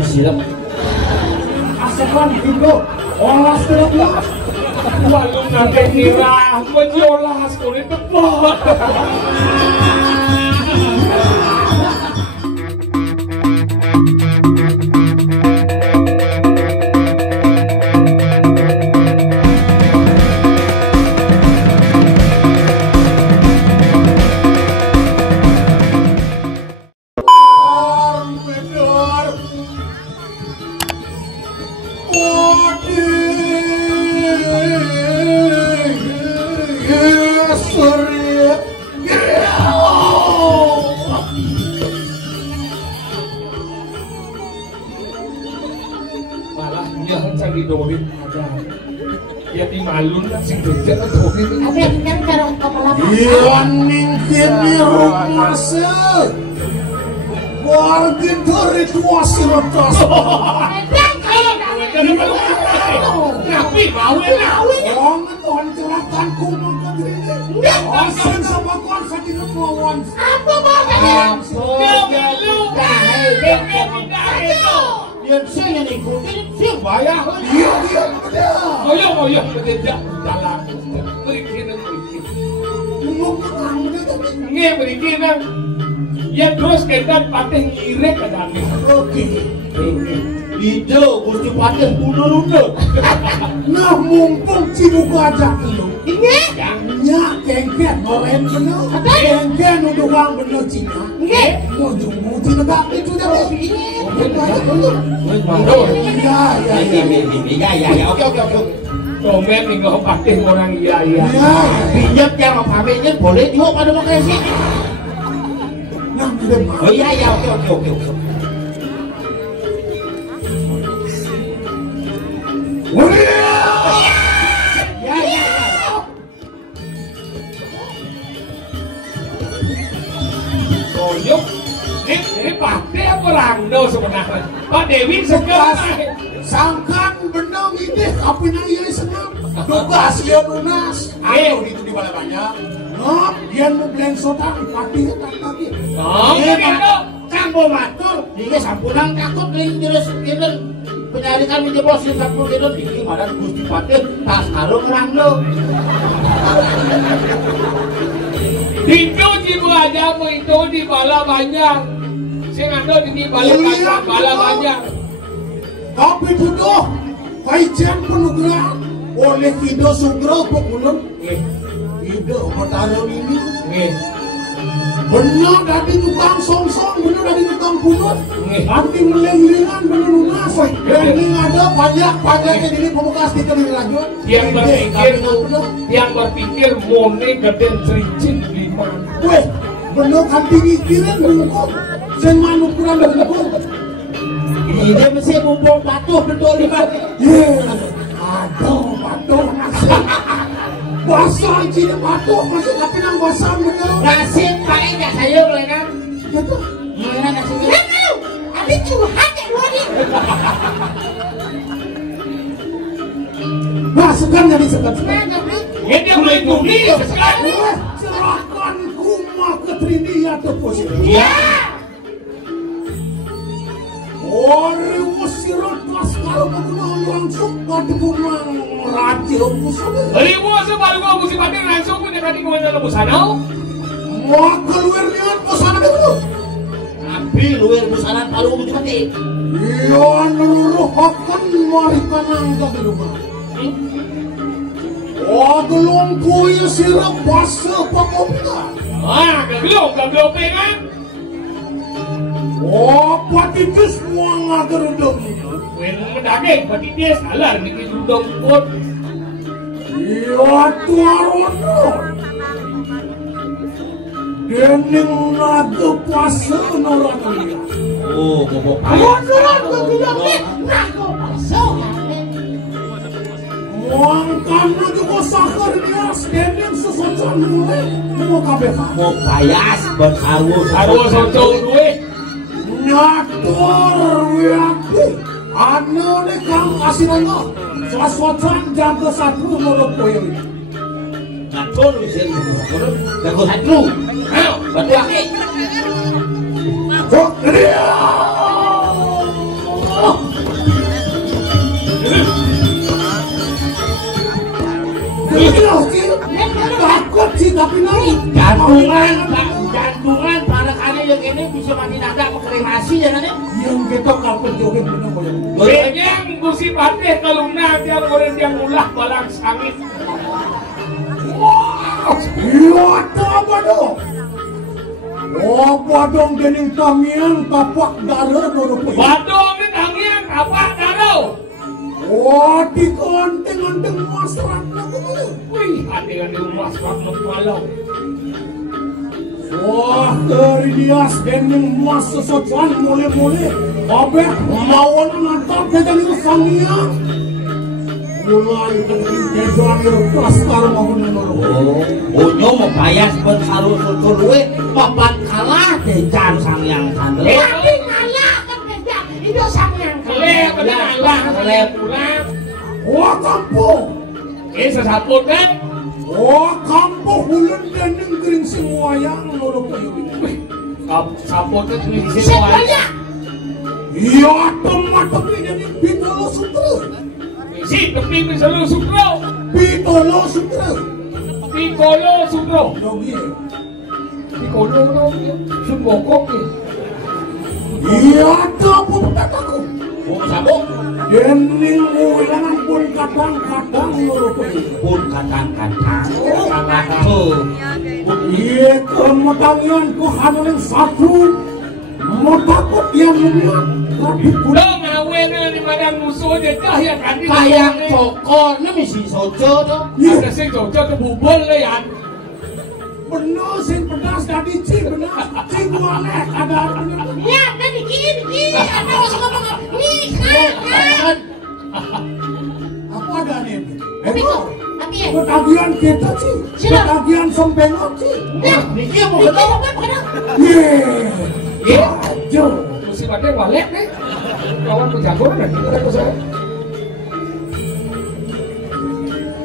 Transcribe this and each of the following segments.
Siram. Asakan itu olah siram. Walau nanti kira menjolas kulit tepat. Ya di malun lah sing beda dobi. Tapi kan karo kepala iya ningkin di rumah se wargin dari tua sirotas Nabi bawe nawe orang kontrakan kumul kediri asin sama kon sakit lawan apa bahaya? yang saya ngikutin sih bayar iya Moyo tidak dalam berikinan nge berikinan ya terus kita patih ngirek ke dalam oke Ide Gusti Patih bunuh-bunuh. nah mumpung cibuka ajak lu Ini? nyak kengken ngoren bener kengken udah uang bener Cina Ini? muji negara itu dah Ya, oke. Domen tinggal patih orang iya Pinjam yang pamitnya boleh juga pada pakai sih. nah tidak mau Oh iya, oke. Koyok ini patih perang do sebenarnya Pak Dewi sekelas sangkan benang ini apa yang senang tugas dia lunas ayo itu di bala banyak nah dia mau blend soda pati tak lagi Sampo matur, ini sampunan takut terus kira penyarikan menjeblos di sampul kira ini mana Gusti Patih tas karo ngerang lo. Itu jibu aja itu di bala banyak sing ada di bala banyak tapi butuh kajian penugasan oleh Kido Sugro Pekulun Kido pertarungan ini benar dari tukang song-song, benar dari tukang punut nanti meleng-lengan benar lunas ini ada pajak-pajaknya jadi pemukas kita di lanjut yang berpikir mone geden sericin di mana weh benar kan tinggi kira bungkuk sen manuk kurang bungkuk Ini mesti mumpung patuh betul lima. aduh patuh basah cina patuh masih tapi nang basah bener Nasib pakai nggak sayur lah kan? gitu Mana nasibnya? Ada curhat ya lu nih. nah sekarang jadi sekarang ini dia mulai bumi serahkan rumah ke Trini atau positif ya Ori usirot pas kalau mengenal langsung pada rumah raja musuh ribu sebaru gua musim pakai langsung mendekati kemudian lebu sana mau keluar niat busana dulu Tapi luar busana palu muncul mati. iya nuluruh akan marikan angka di rumah belum kuya sirap basa pakopita belum kan patitis semua ngagar udang mendaging patitis alar bikin udang pun iya tuarono dening naga puasa noraknya Oh, bobok Munduran gua bilang nih, nah gua palsu. Muangkana juga sakar nias dening sesocan mulai mau kabeh mau payas bersaru harus soncong duit nyatur wiaki anu nih kang asinanya sesocan jaga satu menurut koyo ngatur bisa jago satu batu aki Takut sih tapi nari jantungan pada kali yang ini bisa mati nada kremasi ya nanti yang kita kapal joget bener boleh yang gusi patih kalau nanti orang yang ulah balang sangit. iya apa dong apa dong gening tamian tapak darah dulu Badong ni tangian apa darau. wah dikonting-konting masyarakat Wih, hati-hati umas waktu malam. wah dari dia gening mas sesuatuan mulai-mulai abeh mawon ngantar jajan itu tamian mulai kening jajan itu pasar mawon Bunyo mau bayar buat saru-saru luwe papan kalah dejan sang yang sandel Tapi ngalah kan beda. Itu sang yang Kelep, kenalah, kelep pulang. wah kampung Sesaput kan? wah kampung bulan gening kering semua yang nolak kayu ini Saputnya tuh di sini Sebenarnya iya teman-teman jadi Pitolo Sutra Si keping di seluruh sutro. Pitolo Sutra Piccolo sutro. dogi Piccolo dong. Sumbokok ni. iya kampung kataku mau sabuk gening ulangan pun kadang-kadang nolak kayu pun kadang-kadang sangat tuh iya kemudian ku hanya satu mau takut yang membuat tapi pun Lo ngawen na ni madang musuh dia kaya kan dia. kayak cokor ini misi sojo tuh Ada sing jojo tu bubul le yan. benar sing pedas tadi cing benar cing boleh ada ya kan begini. Apa usah ngomong nih kan. apa ada nih Tapi kok, tapi ya. ketagihan kita sih Sila. ketagihan sempengot sih Nah, Niki mau itu ketemu bukan bukan. ye aja Mesti pakai walek ni. Kawan penjago kan kita kan saya.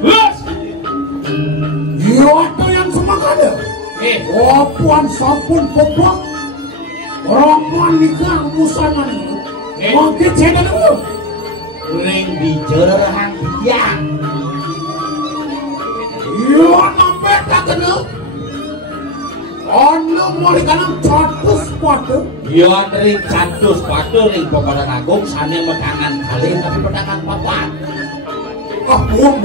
Los. iya ada yang semangat ada puan sampun popok orang puan nikah musanan mungkin saya dulu ring dijerang yang iya sampai tak kenal anda mau dikanang 100 kuat ya ring 100 padu ring pemadang agung sana medangan kali tapi pedangan papan buang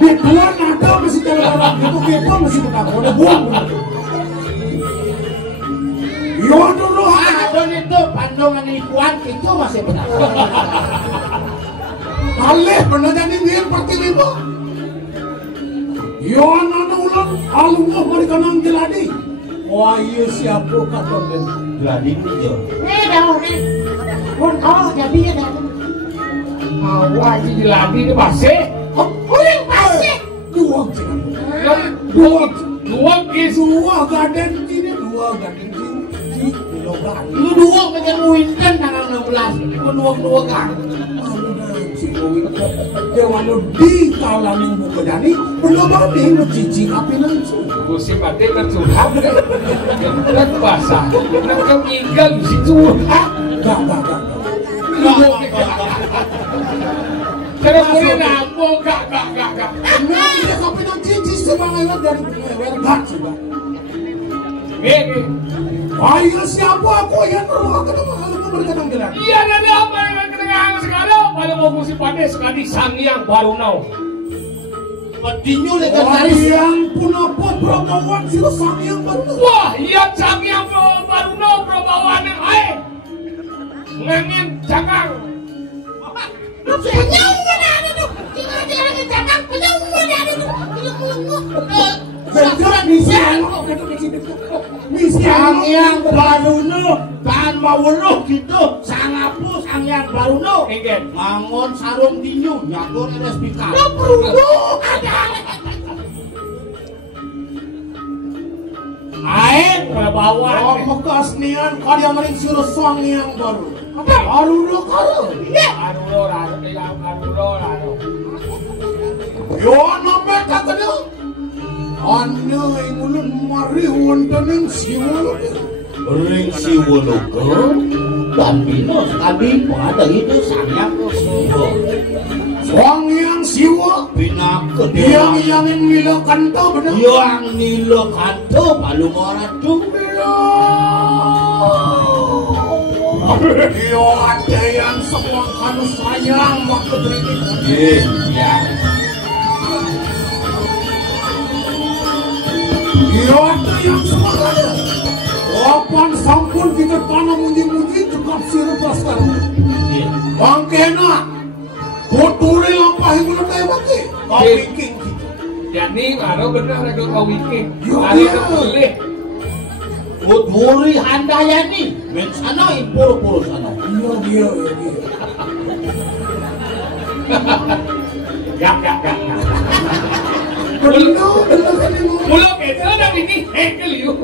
Bituan ada mesti jalan orang itu kita mesti bertakwa ada buang iya dulu adon itu pandungan ikuan itu masih benar alih bener jadi dia parti lima iya anak ulang alungah mereka nang jeladi wah iya siapa kata ben geladi itu Daun nih. Pun kau jadi ya daun. Awak di lagi ni masih. Uling pasti. dua Dua kis. dua gaden sini dua gaden sini kilo gaden lu dua macam winten tanggal 16 dua kan Dewan di kalang yang buka dari belum ada yang cicing api langsung. Gusi pati tercurhat. Yang basah. Nak kau tinggal di situ. Gak. Cara boleh nabung gak. Nah, dia kopi nang cici semangat dari wergat juga. Ini. Ayo siapa aku yang roh kenapa kalau kamu berkadang gelar? Iya ada apa yang kedengaran sekarang? Pada mau gusi pati sekali Sangyang Barunau. pedinyu legendaris yang pun apa Prabawan sila sang yang baru. Wah, iya Sangyang Barunau Prabawan yang air. Ngangin cakang. Penyau mana ada tuh? Tinggal lagi cakap. Penyau mana ada tuh? Jangan misi sang yang Baruno kan mawuluh gitu sangapu sang yang Baruno Ingen. mangon sarung tinyu nyakur LSPK Air Prabawan. oh keaslian karya maring suruh sang yang baru. Baru karo. Arulo. Yo nampak katanya. Anda ingulun mari wonten ing siwul. ring siwologo bambino sekali pada itu sayang siwa Wang yang siwa binake yang Nilakanto benar yang Nilakanto palu orang dumilo yo ada yang semakan sayang waktu ini ya yo ada yang semakan Wapan sampun kita tanam muji-muji cukup sirpa sekarang bangkena Botore lampahi kula kaya bagi. Kau wiking gitu. Jadi karo bener rego kau wiking. Hari itu boleh. Botore handayani. Men sana impor-poro sana. Iya. Gak. Mulo kita ada ini keliu.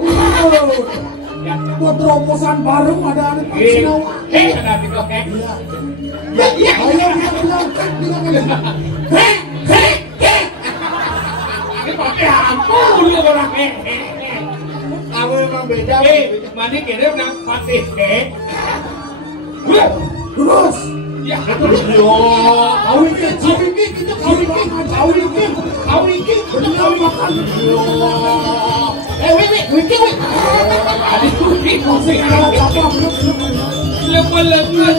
Buat terobosan baru ada Pak Sinawa. Ada di kok. Ya. Ayo bilang. Ini pakai ampun lu orang Kamu memang beda. Mandi kira nang patih Terus. Ya, Yo, kau ini kita kau ini. Benar makan. Wiki. aduh ini kosong Apa? lemah-lemah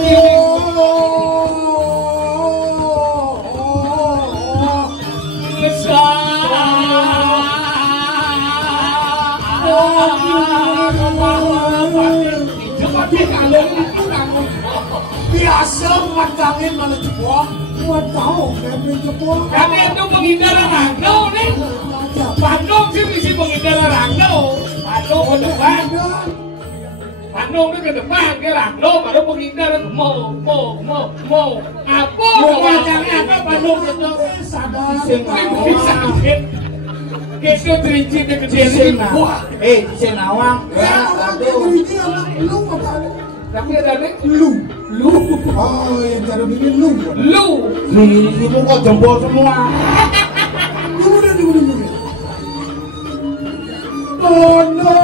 Biasa matangin malah jebol. Buat tahu kami jebol. kami itu menghindar rangkau nih Bandung sih mesti menghindar rangkau Bandung ke depan Bandung itu ke depan ke rangkau baru menghindar mau apa Macamnya apa Bandung itu? Sadar. bisa kita terinci ke kecil wah Di Senawang. Lu tapi ada nih lu. Oh, yang cara bikin lu. lu Di situ kok jempol semua. Dulu. Oh no.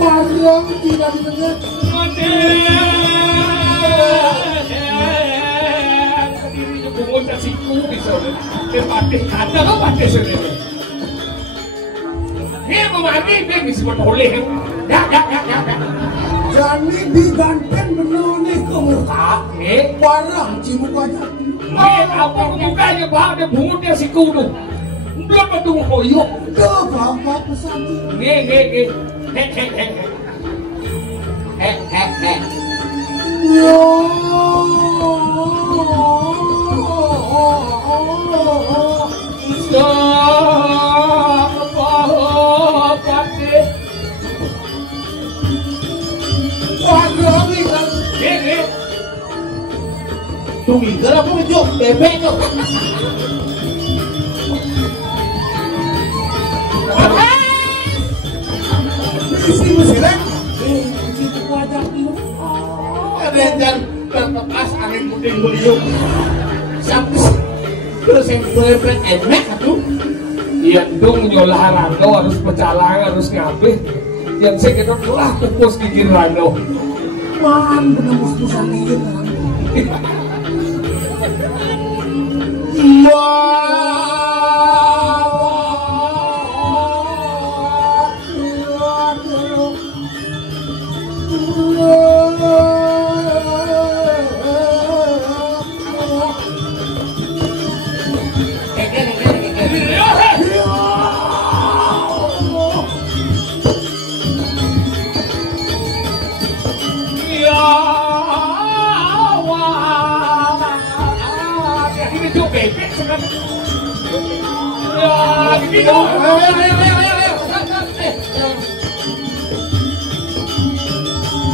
Parang tidak dengar. Jadi diganten benar nih ke muka. Parang cimuka jati. Apa mukanya bahagia bunga si kudu. Belum betul koyok. Ke bapak pesantren. Nih. Yo. Tuminggal aku ngejuk bebek tuh. Dan terlepas angin puting beliung. Sampai terus yang bener-bener enak tuh. Iya dong nyolah rando harus pecalang harus ngabeh. Yang saya kira lah pupus bikin rando. Man, bener mus-musan ini.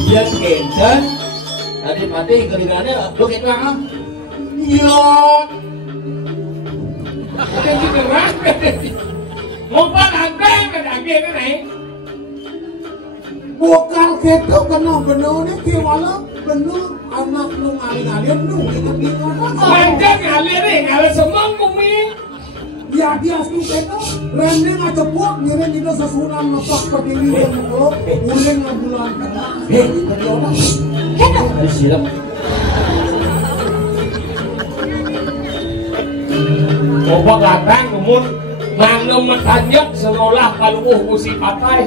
Yang kenten tadi mati geringannya lo kita yo Yang cederah Ngumpul anteng ke daging ini. Bukan gitu kena bener nih kiwala bener anak lu ngalih-ngalih lu ingat di mana? Panjang ngalih nih ngalih semang bumi. Ya dia tuh gitu, Rene ngacepok ngirim itu sesunan lepak pediri yang lo, uling ngabulan tengah. Tadi orang. Ayo siram. Bobok latang umur nang metanjak seolah kaluh musi patai.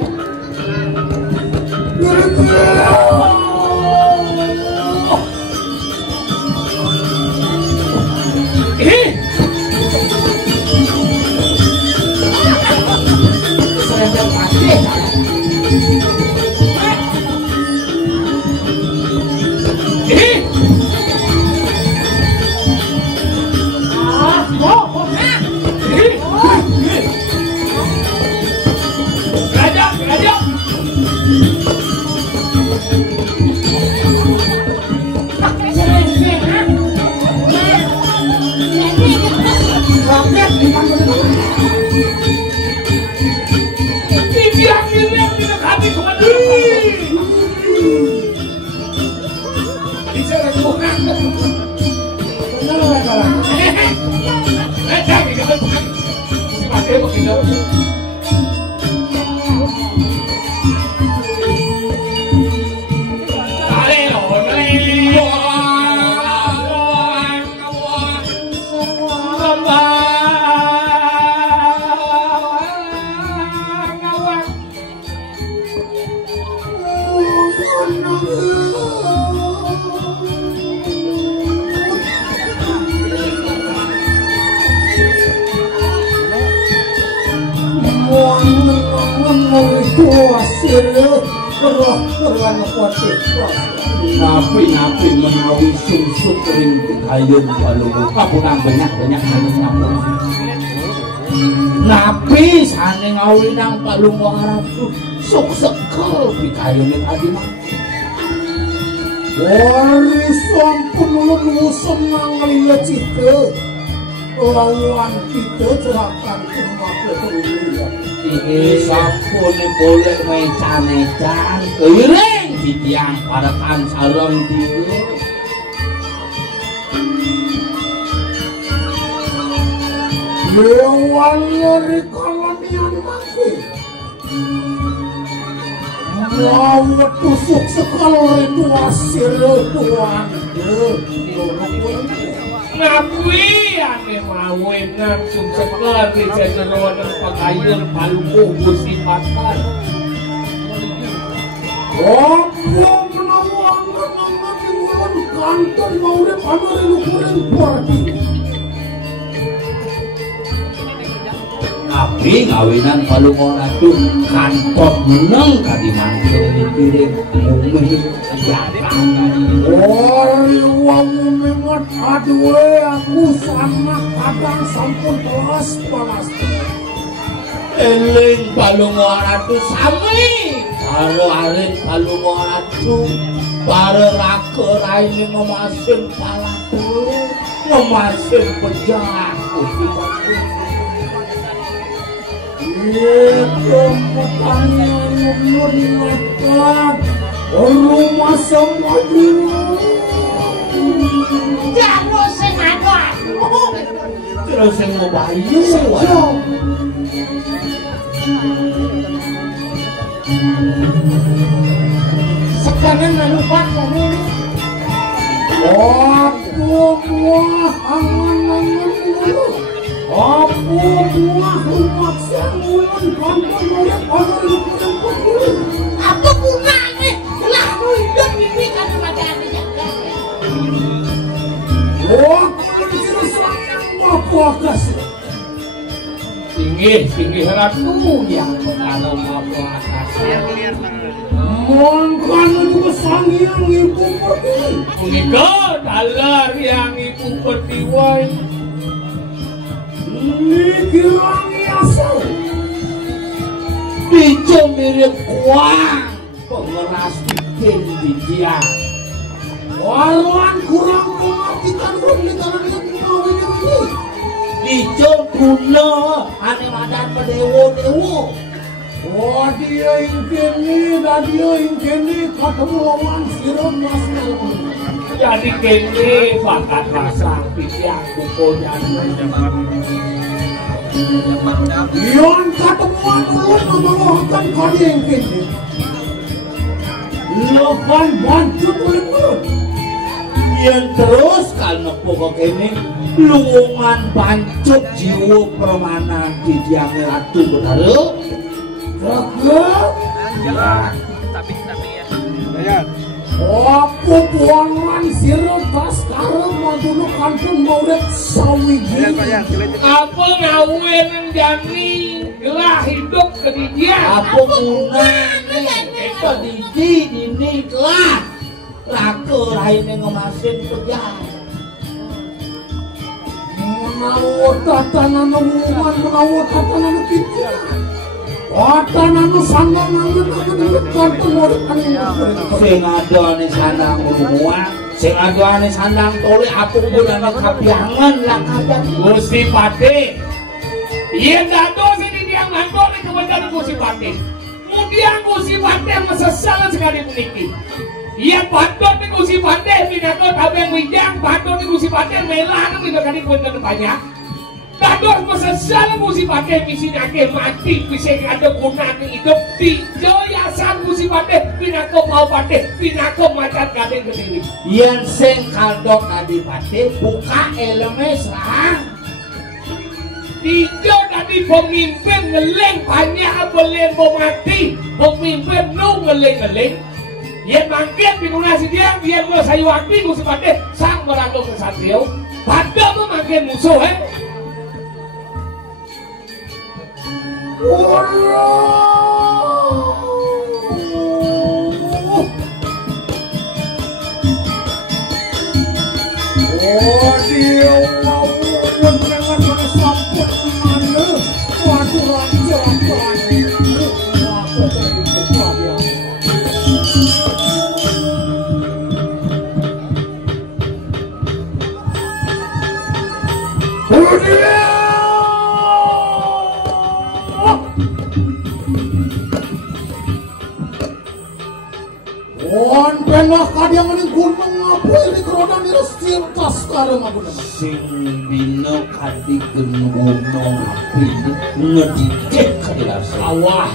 Napi menawi sungsut ring ayun balungu kapunang banyak nyamuk. Napi saning awinang balungu aratu sok sekel pikayune kadina. Wari sampun ulun senang ngeliat cita lawan kita cerakan kemaka terlihat. Ini sampun boleh mecan-mecan iring di tiang parakan sarang diri. Lewan nyeri kalanian mati. Mau tusuk sekali itu hasil tuan. Ngakui ane mawenan sumsekar di jeneruan pakaian paluku musi patar. Aku menawang dengan kantor mau dipanggil lukuran parti. Napi ngawinan palungo ratu kantor menang kadi manggil piring mumi jatah. Woi wong mengot aduh aku sama kadang sampun panas. Eling palungo ratu sami karo arit palungo ratu bare rake raine ngemasin palaku ngemasin pejah putih. Itu pertanyaan menurut rumah semua dulu. Jano senado aku. Terus yang mau bayu. Sekarang lupa kamu. Aku buah angan-angan dulu. Aku buah memaksa bulan kantor oleh orang yang berdiri. Apa bunga nih? Lalu hidup ini kan pada jaga. Aku diceritakan apa kasih. Tinggi ratu yang kalau apa kasih. Mohon kanan kesangi yang ibu pergi. Mengikat dalar yang ibu pertiwai. Ini kirani asal. Bijo mirip kuang pengeras bikin di tiang. Waruan kurang mengartikan pernikahan yang mau ini. Icul kuno ane madan pedewo-dewo. Oh dia ingkini dan dia ingkini ketemu lawan sirup masnya. Jadi kene bakat rasa pitiang bukunya. Yon ketemuan ulun membawakan kali ingkini. Lepan bancut ulun. Yang terus kalau pokok ini luungan bancut jiwa permanen di tiang ratu betul. Tapi ya. Apa buangan sirup tas karep madunu kantun mauret sawiji. Apa ngawin jani gelah hidup ke dia. Apa gunanya itu ini telah raka lainnya ngemasin pejahat. Menawa tatanan umuman, menawa tatanan kita. Tatanan sandang angin kantun mauret Sing ada nih sandang rumah, sing ada nih sandang tole, apa gunanya kabiangan lah kadang. Gusti Pati. Iya dado sini dia mantul di kebenaran Gusti Pati. Kemudian Gusti Pati mesesalan sekali meniki. Iya patut di Gusti Pati pinatu tabeng wijang, patut di Gusti Pati melang tidak kali bener banyak. Dado mesesalan Gusti Pati misi nake mati, bisa ada guna hidup di joyasan Gusti Pati pinatu mau Pati pinatu macan gading ke diri. Yang sing kaldok adipati buka elemen serang. Tiga tadi pemimpin ngeleng banyak boleh mati, pemimpin nu ngeleng. Yang mangkit bingunasi dia mau sayu akti Gusti Pati sang merangkul kesatrio. Pada memakai musuh Oh dia mau dengan bersambut mana? Waduh raja lagi. Apa terjadi dia? On pernah kadang ini gunung apa ini kerana ini siltas sekarang aku nama. Sing dino kadi gunung api ngedicek kadilah sawah.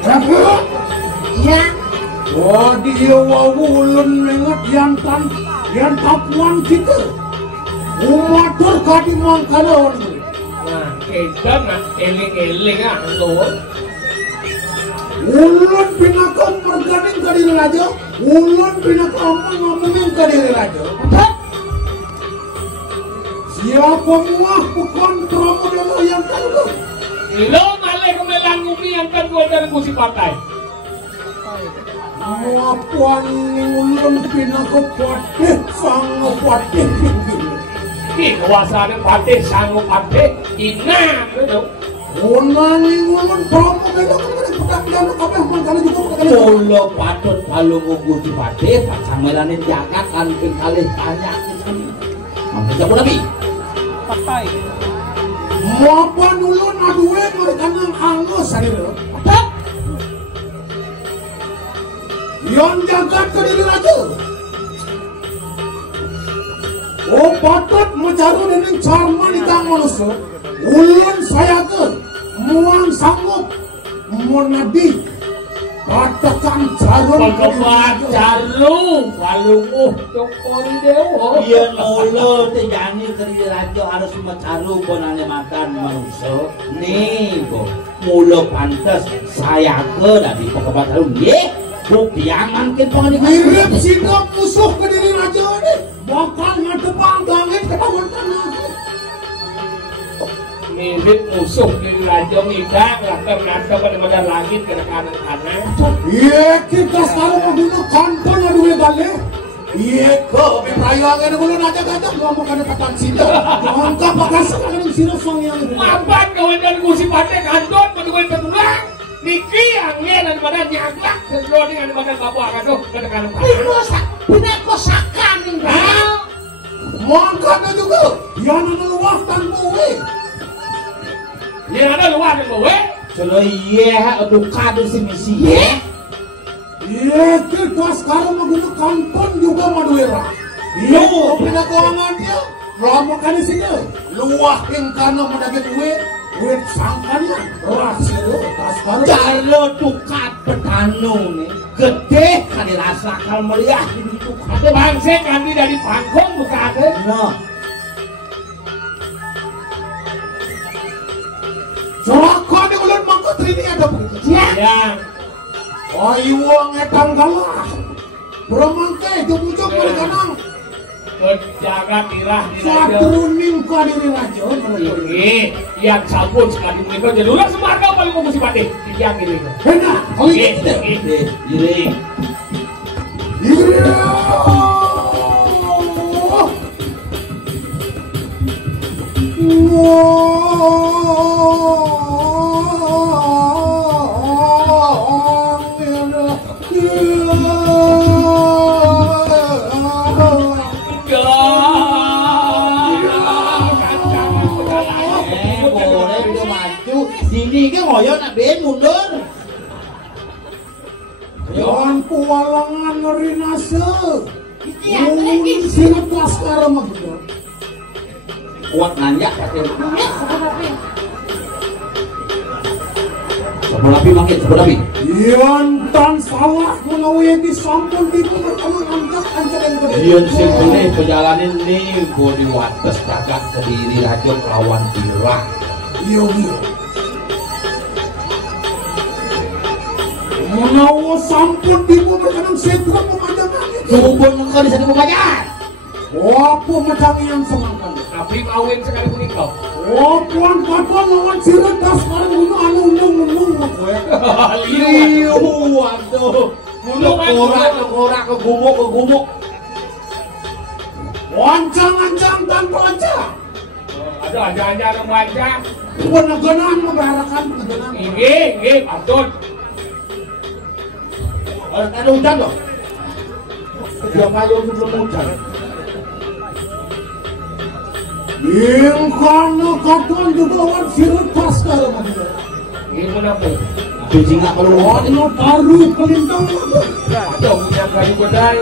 Raga? Iya. Oh dia wawulun mengat yang tapuan kita. Umatur kadi mangkalawan. Nah, kita nak eling-eling lo. Ulun pinakam perganing kadiri raja. Ulun pinakam ngomongin kadiri raja. Siapa muah bukan pramodana yang tahu. Lo malih kemelang ngumi yang kan gua dari Gusti Patai. Apuan ulun pinakam patih sang patih tinggi. Ki kekuasaan Patih sanggup Patih inang gitu. Unani ulun pramodana kan pedang kabeh mangkala juga kali. Kula patut balung Gusti Pati pasang melane jagat kan ping kalih banyak sekali. Mangke jago nabi. Patai. Mapan ulun aduwe merkanang angus sadira. Yon jagat kadiri raja. Oh patut mecaru dening carman ikang manusia. Ulun saya ke muang sanggup menadi katakan jarum Pagkabat jarum balunguh cokori dewo. Iya mulo tejani keri raja harus mecaru bonane makan manusia. Nih kok mulo pantas saya ke dari pagkabat jarum. Ye bukti yang mungkin pengen mirip sikap musuh ke diri raja ini bakal ngadepang gangit ketahuan tanah. Mirip musuh di raja ngidang lakar nada pada langit kena kanan. Iya kita sekarang menggunakan kantor aduwe gale. Iya kok beprayangan dulu aja kata ngomong kada tekan sini. Angka bakal sekarang sini sang yang Mapan kawan dan Gusti Pati kantor berdua tertulang. Niki angin dan badan nyaglak kedua dengan badan bapak akan tuh kena kanan. Pinako sakan. Mangkana juga, yang luah tanpa we. Yang ada luar dan bawa. Kalau iya aduh kado si misi ya. Iya, kita sekarang menggunakan kampung juga maduera. Iya, pindah keuangan dia. Lama kan di sini. Luah yang karena mendaging we sangkanya rahasia lo. Sekarang Kalau tukat petanu nih gede kan dirasakan melihat di tukat. Bangsa kami dari pangkong buka ada. No. Celaka di ulan mangkot ini ada begitu. Yang Ayo uang etang galah. Beramangke jumujung pada kanang. berjaga tirah di raja. Satruning ka diri raja. Ini yang sabun sekali mengibar jadi ulang semarga paling mau musibah deh. Yang ini. Hendak. Oke. Ini Iya. boleh dia maju. Sini ke ngoyo nak ben mundur. Jangan pualangan ngeri nase. Iya, lagi. Sini kelas sekarang mah bener. Kuat nanya pakai Ya, sebenarnya. sepuluh api makin sepuluh api. Yantan salah menawi di sampun di pengertian angkat ancaran gede. Ian simpelnya perjalanan nih gua di wates kakak kediri raja kelawan tirah. Iya iya. Menawi sampun di pengertian setra pemandangan itu. Subun kau di sana pembajak. Apa macam yang semangkan? Tapi kawin sekali meninggal. Puan kapan lawan sirat das sekarang dulu anu undung gue. Iya, waduh. Korak ke gumuk. Wancang tanpa aja. Ada aja remaja. Penegangan membarakan penegangan. Ini, patut. Ada hujan loh. Tiap payung sebelum hujan. Ingkana kapan juga lawan sirat das sekarang. Ini kenapa? Biji nggak perlu. Anu taruh kelintang. Ada punya kayu bedai.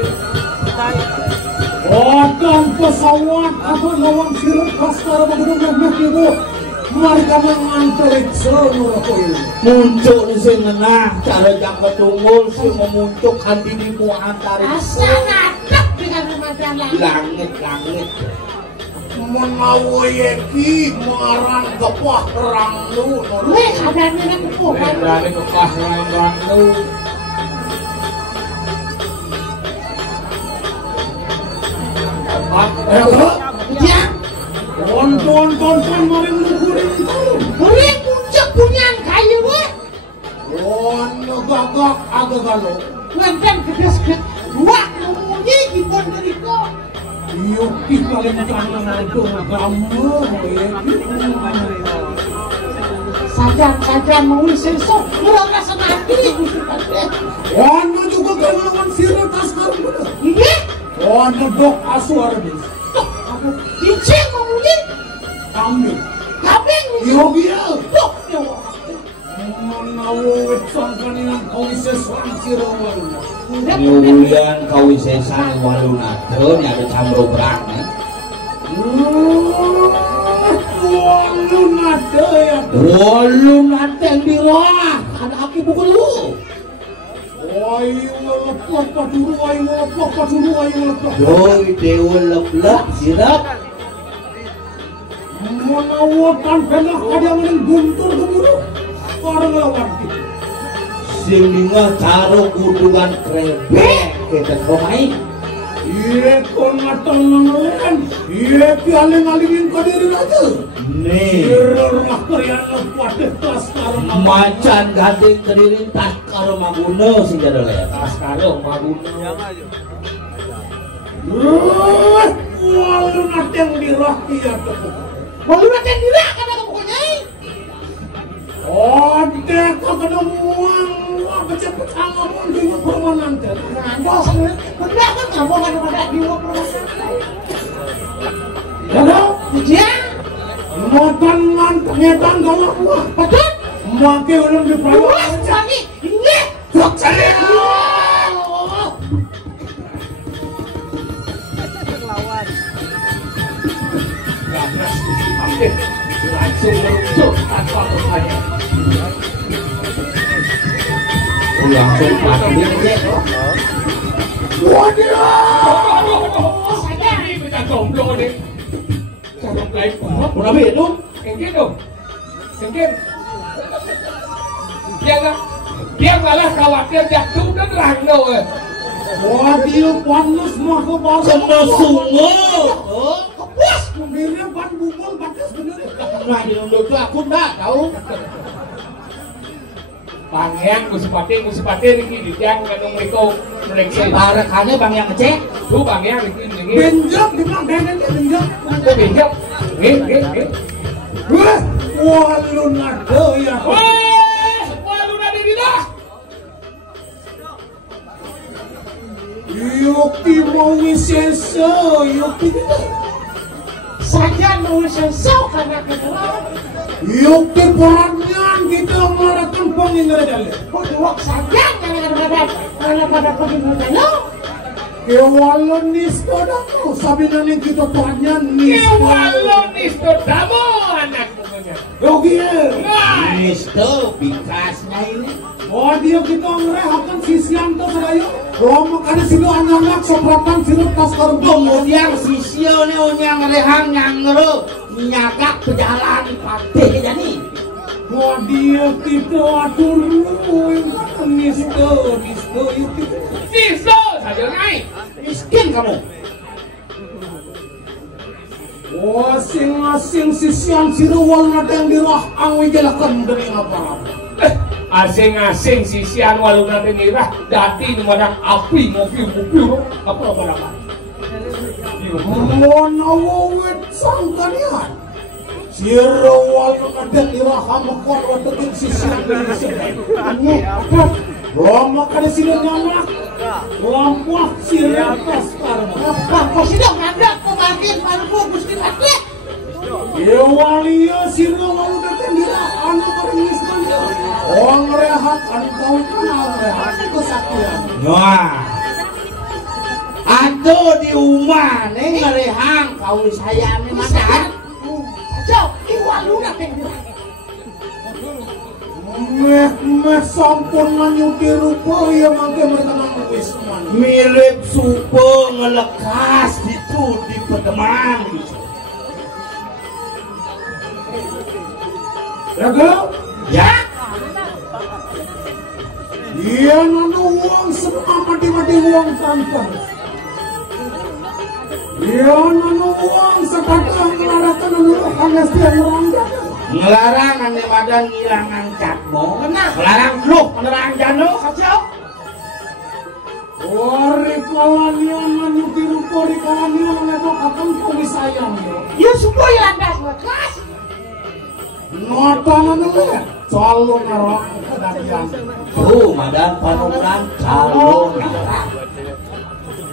Otong pesawat apa lawan sirat das sekarang begitu ibu. Mereka mengantarik semua poin. Muncul di sini nah cara jangka tunggul si memunculkan diri mu antara Asa ngadak dengan remajan lagi. langit. Menawayeki marang kepah terang lu. Weh, kadarnya nak kukuh. Berani kekah rang lu. Ya, Tonton mari ngukurin tahu. boleh puncak punyan kayu weh. Gagak agak galau. Wenten kedes-kedes. Wah, ngomongnya gimana keriko. Yuki paling kanan itu gambar. Sadar mau sesok. Murah senati. Wana juga lawan sirat das sekarang bener. Iya. Wana dok asuar bis. Dicek ngomongnya. Kambing. Kabeng. Yogia. Tuh, nyawa. Menawet sangkanian kau sesuatu sirat walu. Nyulian kawisesan walunaton ada cambro berang nih. Walu nada ya. Walunateng di roh ada aki buku lu. Ayo lepas paduru, ayo lepas paduru, ayo lepas. Doi dewa leplak sirap. Menawarkan benar ada yang guntur keburu. Sekarang lawan kita. Sehingga caro kudungan krebek kita komai. Iya kon matang nangan. Iya aling-alingin ke diri aja. Nih Irah kalian lepas tas sekarang. macan gading kediri tas karo maguna sing jadol ya. Tas karung maguna. Walu nateng dirah iya tepuk. Walu nateng dirah kada pokoknya. Ode kagak muang. Cepet ngomong di permanen. Nah, dosa bener kan kamu kan pada diwa perasaan. Ya dong. Dia. Motan ngetan galak mah. Betul. Make ulun di Luas payung. lagi. Ini. Sok saya. Lawan. Ganas Gusti Hamid langsung meluncur tanpa bertanya. Langsung mati aja. Waduh. Aduh, saya ini kita jomblo nih. Jomblo kayak banget. Kenapa itu? Engkin dong, engkin. Dia malah khawatir jatuh dan rangno. Waduh, panas mah ke bawah. Semua sungguh. Kepuas. Kemudian ban bubul batas bener. Nah, di untuk aku enggak tahu. Pangean Musipati Riki di tiang kadung Riko Melengsi. Barekannya bang yang ngecek. Tuh Pangean Riki ini. Benjok di mana benjok benjok. Tuh benjok. Nggih. Wah, lu nado ya. Wah, lu nadi di dah. Yuki mau wiseso, Yuki. Saja mau sesau karena kebetulan. Yuki perannya kita maraton pengingat jalan. Bodoh saja karena pada pengingat lo. Kewalon nisto damo, sabi na ning kita perannya nisto. Kewalon nisto damo anak punya. Yogi. Nisto bikasnya ini. Oh dia kita ngerehakan sisian tuh serayu. Roma kada sino anak-anak sopratan sirup tas karbo. Kemudian sisio nih unyang rehang nyangro nyakak pejalan patih jadi. Oh dia kita atur nisto Yuki. Nisto saja naik. Miskin kamu. Asing-asing sisian siruwal nadang dirah ang wijalakan dari apa-apa. Asing-asing sisian walau nanti nirah dati di mana api mobil apa. Monawawit sangkanian. Siruwal nadang dirah hamakon watakin sisian dari sini. Lama kada sila nyamak. Lampuak sila paskarma. Apa sih dong ada kemarin baru Gusti Atlet. Walia sila walu datang dira anak ringis nanya. Orang rehat kau kenal rehat kesaktian. Wah. Aduh di rumah nih ngerehang kau saya nih makan. Jauh iwaluna pengen. Meh sampun nganyuti rupa ya mangke mereka nangis man. Mirip supo ngelekas itu di pertemuan. Ya go? Ya. Iya nanu uang semua mati-mati uang tanpa. Iya nanu uang sekadang ngelarakan nanu kanestian rangga. Ngelarang ane badan ngilangan catmo. Ngelarang lu menerang jano. Ori kalanian nanyuti rupa di kalanian ngetok kapan kau disayang yo. Ya supaya landas lekas. Nota nanu le. Selalu ngarang kedadian. Tuh madan panukan calon ngarang.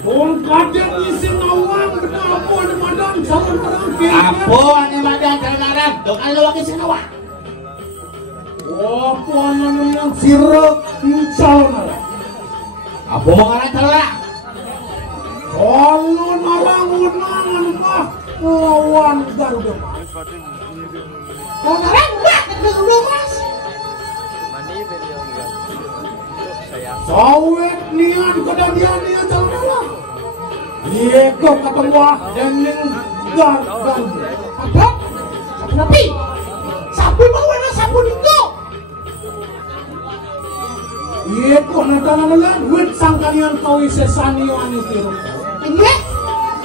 Kung kadang isi nawang kenapa di madan selalu ngarang kaya. Apo ane madan calon ngarang. Dok ane wakil sinawa. Apa nanu yang sirek calon ngarang. Apo mau ngarang calon ngarang. Kalau narang unangan mah lawan Garuda. Mau ngarang enggak dulu Mas. Mani video enggak. Saya Sawet nian kedadian dia calon. Iya kok ketemu dening Garuda. Ada? Tapi sapu bawa sapu itu. Iya kok natanan wit sangkanian kau sesanio anis tiru. Ini?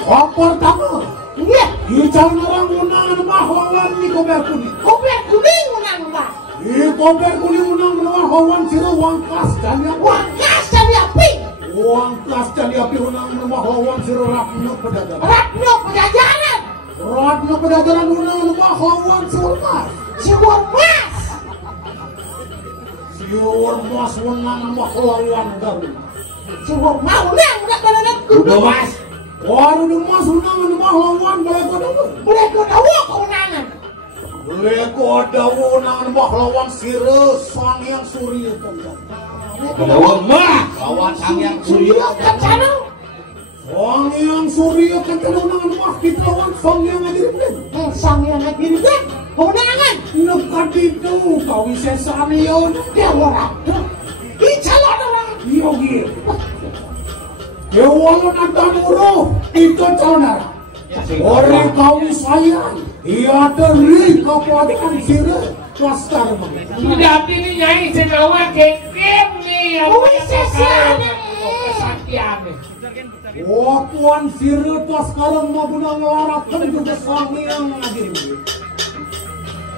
Apa pertama? Ini? Iya calon orang unangan mah lawan ni kober kuning. Koper kuning menang Mbak. Iya kober kuning unang lawan hawan siro wangkas dan yang Wangkas jadi api. wangkas jadi api unang rumah lawan siro rapno pedagang. Ratno pejajaran. Ratno pedagang unang rumah lawan siro mas. Siwur Mas. Siwur mas unang rumah lawan Garuda. Siwur mau nang udah benar Udah mas. Waduh demas unangan mah lawan boleh kodawa. Boleh kodawa keunangan. Boleh kodawa unangan mah lawan Sire Sang Hyang Surya Kencana. Kodawa mah lawan Sang Hyang Surya Kencana. Sang Hyang Surya Kencana unangan mah kita lawan Sang Hyang Agiripin. Sang Hyang Agiripin keunangan. Nekat itu kau bisa sanion Dewa Ratu. Icalon orang. Yogi. Dewa Natan Uruh itu calonara. Orang kau sayang. Ia dari kabupaten Sire Laskar. Sudah ini nyai senawa kekem nih. Kesaktian nih. Wapuan Sire Laskar mau guna ngelarakan juga Sang Hyang Agiripin.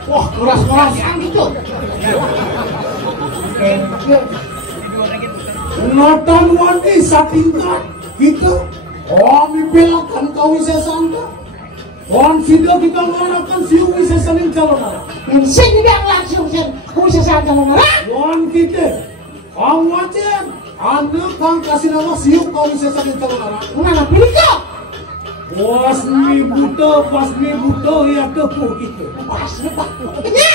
Wah keras-keras Yang gitu. Natan Wandi satingkat kita kami belakan kau bisa sangka wan sida kita ngarahkan siu bisa saling calon arah Yang sini biang langsung sen. Kau bisa saja mengarah. wan kita kang wajan anda kang kasih nama siu kau bisa saling calon arah Mana pilih kau? pas mi buta ya tepuk kita Pas lupa. Ini.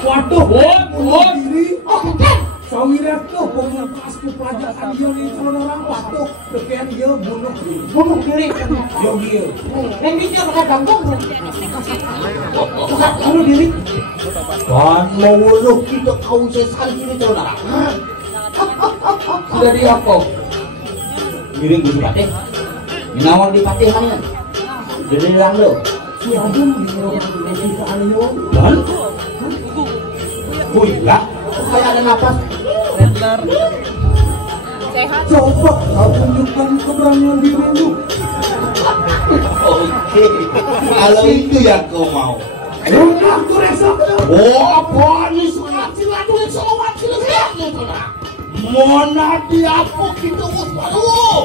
waduh Bon. diri Oh kencang. Sawirat tuh pemungkas ke pelajaran dia di calon orang patuh kekian dia bunuh diri Bunuh diri. Yogi. Dan dia pakai ganggung. Bunuh diri. dan menguluh kita kau sesan ini saudara sudah di apa miring Gusti Patih minawang di Patih mana jadi hilang lo Siapa di Alio? dan iya kayak ada napas Coba kau tunjukkan keberanian dirimu. oke kalau itu yang kau mau Rumah kuresaknya. oh apa ini surat silatul selawat silatul mana dia apa kita waduh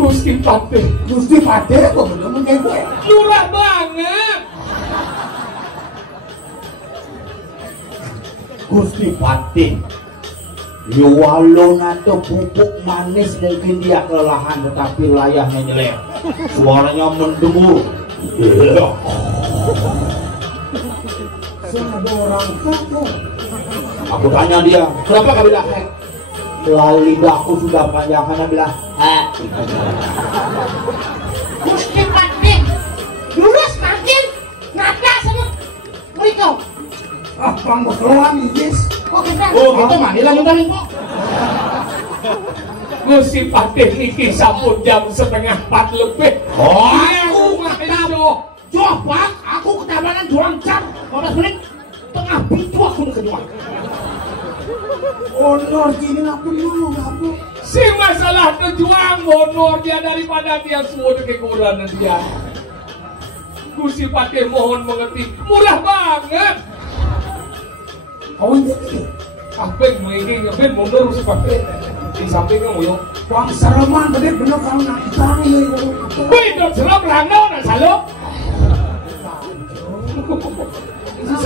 Gusti Patih. Gusti Patih kok belum mengkewe. Murah banget. Gusti Patih Yuwalon atau pupuk manis mungkin dia kelelahan tetapi layahnya nyelek suaranya mendemur Ada orang takut. aku tanya dia kenapa kau bilang lidahku sudah panjang karena bilang Gusti Patih. Lurus makin. Nada sama. Mereka. Panggung keluar Inggris. Oh kencang. oh kita mandi lagi kali Gusti Patih niki sampun jam 3:30 lebih. oh Aku ngaco. coba aku ketabanan 2 jam 15 menit tengah pintu aku udah kedua Honor kini nak penuh apa? Si masalah kejuang honor dia daripada dia semua kekurangan dia. Gusti Patih mohon mengerti, murah banget. Kau ini Apa yang ini ngapain mundur Gusti Patih? Di sampingnya muyung. Bang sereman tadi bener kalau nak ditang ya. Wih, dok serap rangau nak salo.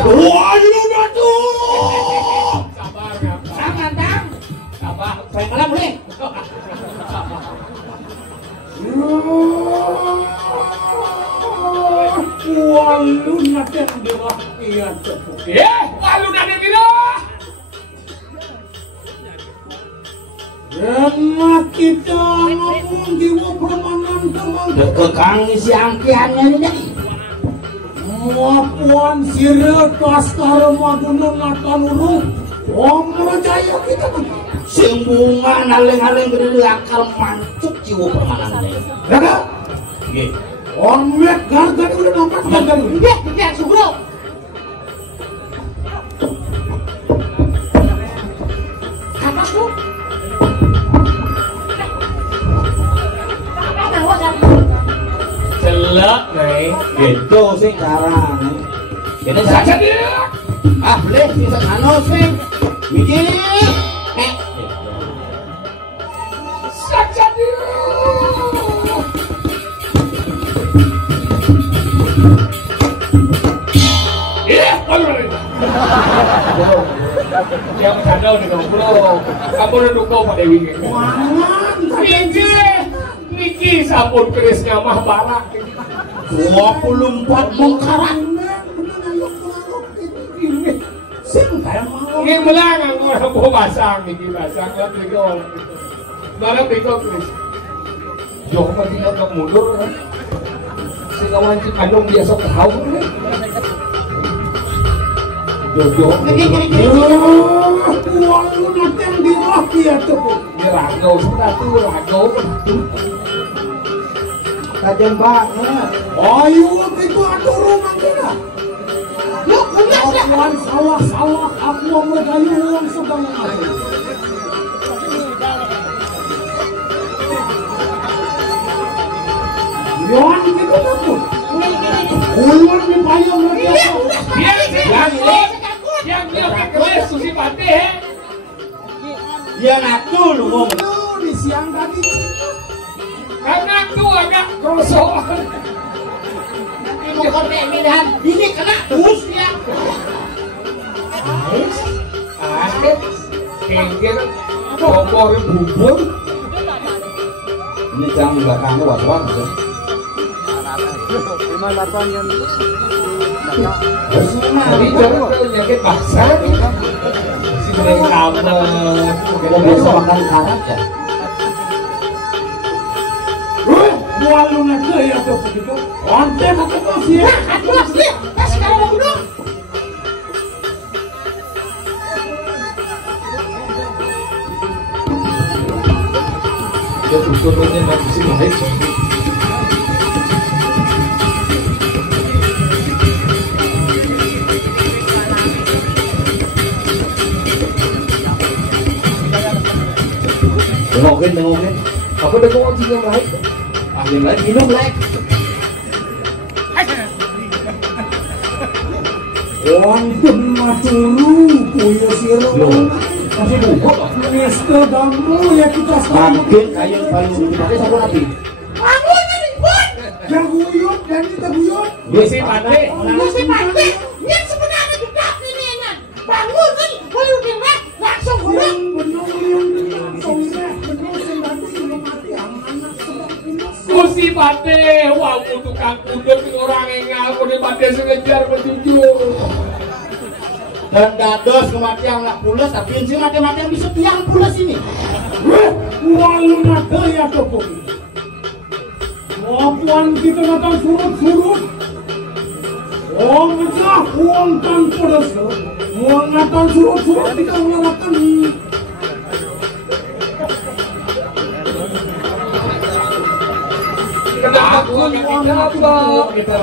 wah ini udah tuh Sabar ya. Tangan tang. Sabar. Saya malam boleh. Walu nanti yang dewa iya tepuk. Lalu dari bila? Karena kita ngomong jiwa permanen teman. kekang isi angkiannya ini jadi Wapuan Sire Laskar Maduna Natan Uruh. Om Rajaya kita sembungan haleng-haleng gede akal mancuk jiwa permanannya Ada? Oke. Om Mek Gargan udah nampak Gargan. Dia subro. Atas lu. Apa nawa kan? Celak, nih. Gitu sih sekarang ini saja dia. boleh bisa anu sih biji Saja dia. Yang bercanda udah ngobrol. Kamu udah duko Pak Dewi. Mangan Niki sabun kerisnya mah barak. 24 bongkaran. Sing kayak mau. Ini belang aku orang mau pasang Niki pasang lah Niki orang. Barang Niki keris. Jauh mah tinggal ke mundur kan. Si kawan si kandung biasa kehau kan. Jojo. Uang lu nateng di laki ya tuh. Ini rago sudah tuh rago. Kajian banget. Ayo itu atur rumah kita. Yuk, belas ya. Akuan salah. Aku mau gayu uang sedang ngaji. Yon kita takut. Ulun di payung lagi. Yang dia keris susi pate. Dia ngatur lu ngomong. Di siang tadi. Karena itu agak kerosokan. Ini bukan mindahan. Ini kena bus ya. Akhir kengker kompor bubur. Ini jam belakangnya was-was ya. Cuma datang yang Jadi jangan penyakit paksa. Si mereka Kalau bisa makan karat ya. Walau nanti ya tuh begitu. Ante makan nasi ya. Aduh, asli. Kasih kamu mau dong. dia tutup-tutupnya masih baik. Dengokin. Aku udah ngomong juga baik. Ambil lagi, minum lagi. Wantun maturu kuya siro. Masih buka pak. Mister Damu ya kita sama. Makin kayu paling dipakai sabun api. Bangun nih, Bun. Yang guyut dan kita guyut. Besi pate. Lu si Pati, yang sebenarnya juga ini enak. Bangun kan, boleh udah langsung gulung. Yang benar yang songnya benar sendiri sudah mati anak sedang pulas. Gusti pate, wah tukang kudet orang yang ngaku di pate sengejar berjujur. Dan dados kematian nggak pulas, tapi si mati-matian bisa tiang pulas ini. Walau nada ya toko. Wapuan kita datang surut-surut. Oh ngecah uang tan pedas. Uang datang surut-surut kita melakukan. Kenapa kita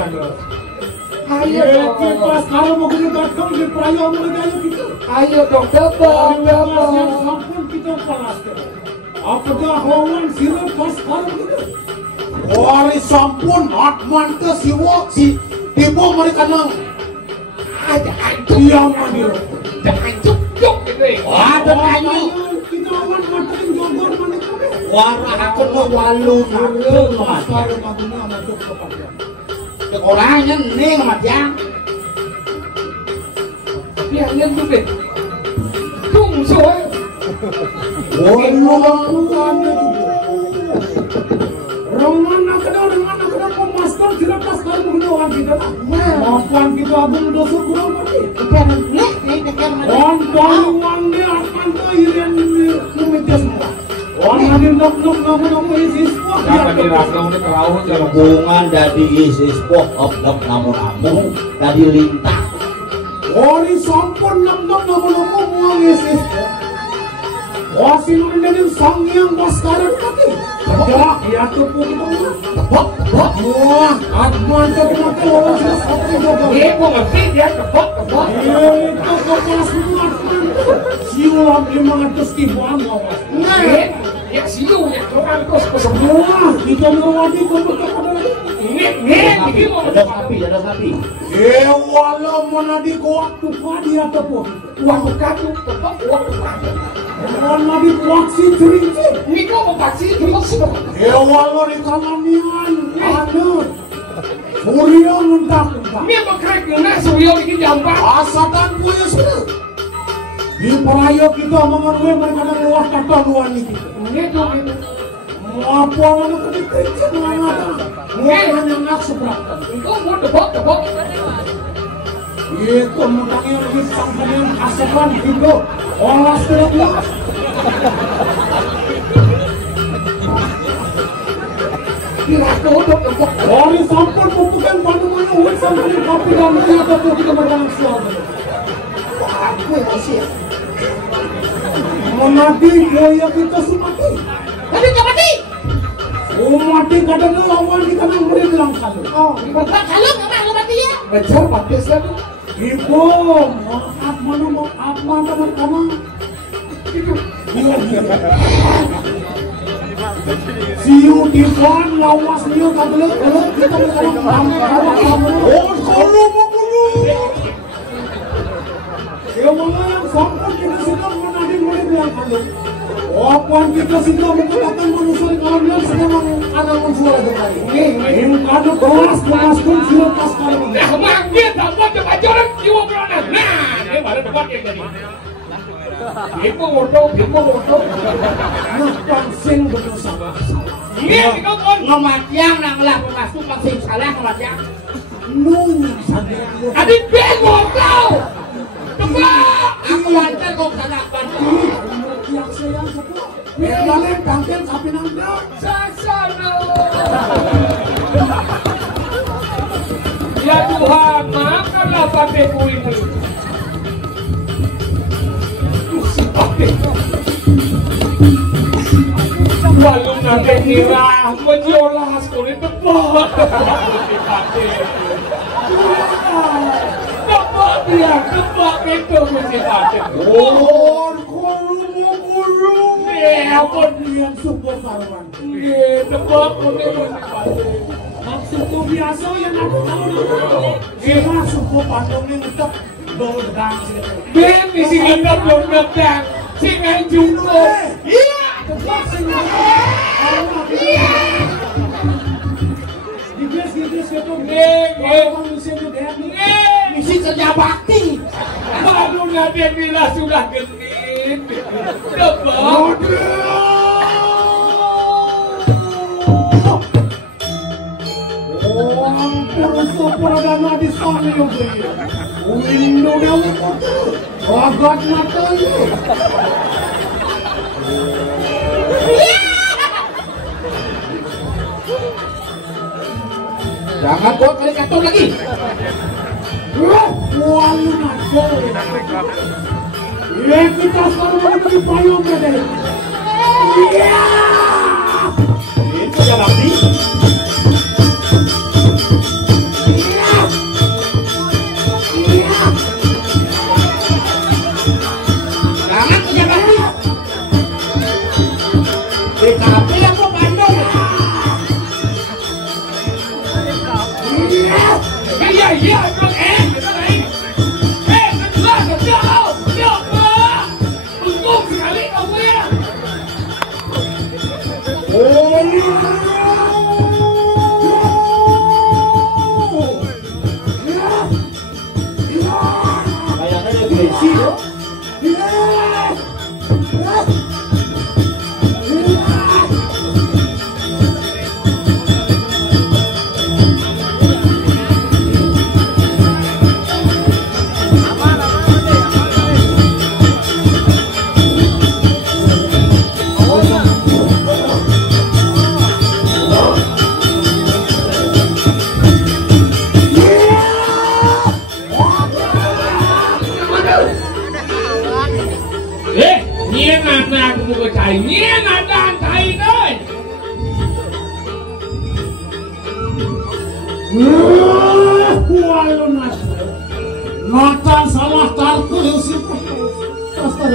Ayo Kita dong, sekarang mau kita datang di perayaan mereka kita. ayo dong, tebak. Sampun kita palaskan. Apakah hawan sirap pas sekarang kita? Wari sampun atman ke siwo si tibo mereka nang. Diam mandiro. Jangan cuk gitu ya. Ada kayu. Kita awan matakin jogor mana kami. Warna aku mau walu naku mas. Sekarang maguna masuk ke pagi. Orangnya nih kematian. Ya lihat tuh deh. Tung soal. Walu lakuannya juga. Remana kena pemaster tidak pas sekarang maguna orang kita. Maafkan kita abang dosa kurang mati. Tekan leh, tekan mana? Wan uangnya akan irian meminta semua. Wan hadir nok namu isi semua. Siapa di rakyat udah kerauh jalan. Hubungan dari Yesus pok namun dari lintah. Wari sampun namu muang isi. Wasi menjadi sang yang baskaran mati. Tegak ya tepuk kita. Tebak. Wah, atman terkena orang sesuatu juga. Iya, gua ngerti dia tebak. Itu kepala semua atman. Siulam 500 ribuan awas. Ya siu ya, orang kos Wah, kita merawati untuk kepada ini mau Ada sapi. walau mana di kuat tu padi atau po. uang kamu tebak uang kamu. Mana di waksi cerinci. Ini kau mau paksi tebak sih. Walau di kalamian ada. Surya mentak. Ini mau kerek guna suryo ini jampak. Asatan punya sudah. Di perayo kita mengenai mereka dan luas kata luan ini. Gitu. Apa yang ketika mengatakan mungkin yang nak seberapa. Itu mau tebak. Itu mentangnya lagi sampai asapan gitu. Olas terus. Orang sampul bukan pada mana uang sampai kopi dan minyak atau kita makan suara. Apa sih? Mati ya kita sumati. Tapi nggak mati. Mati kadang lawan kita nang beri bilang kalau. Oh, dipertak kalau nggak mati ya. Ngejar mati saya. Ibu, maaf mana kamu? Siu di depan lawas liu kabel kita berjalan kamu. Oh, guru. Ya mana yang sampai kita sudah menadi mulai bilang kalau. Apaan kita sudah mengatakan manusia kalau dia sedang ada mensuara sekali. Ini kado kelas pun sudah pas kalau. Nah, manggil dapat cepat jalan jiwa beronan. Nah, ini baru dapat yang jadi. Ibu bodoh. Nah, pangsing berdosa. Iya, kita kan. Ngomatiang nang lah masuk pasing salah ngomatiang. Nung sadar. Adik bengok kau. Tebak. Aku lancar kok kagak bantu. Yang saya sepuluh. Balik kangen sapi nangda. Sasana. Ya Tuhan, maafkanlah pateku ini. Walau nanti kira menjolas kulit tebak. Tebak itu mesti pakai. Oh, guru. Ampun. Yang super karuan. Tebak kulit mesti pakai. Maksudku biasa yang aku tahu. Dia masuk ke pandang yang tetap berdang. Ben di sini belum datang. Singai jumbo. Iya. Tebak sih. Gigis itu. Misi kerja bakti. Aduh nanti bila sudah genit. Tebak. Perdana di sana juga. Window dia agak matanya. Jangan buat kali kacau lagi. Walu nato. Ya kita sekarang di payung deh. Iya. Itu ya bakti. Jangan kerja bakti. Tapi aku Bandung. Iya, dong jauh. Untung sekali kamu ya. Kayaknya dia Gracie ya. Nhiên là của một chảy nhiên là đàn thầy đấy. Walu nato. Natan salah tarku yang siapa? Pasti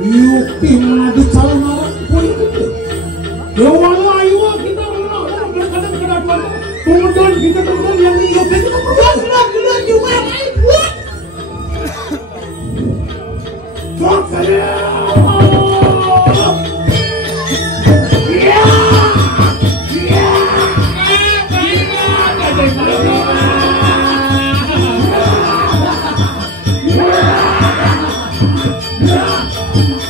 Yukti mana di calon orang politik. Dewan layu kita kadang-kadang kemudian kita kemudian yang Yukti kita kemudian juga buat. Fuck saya. Ya.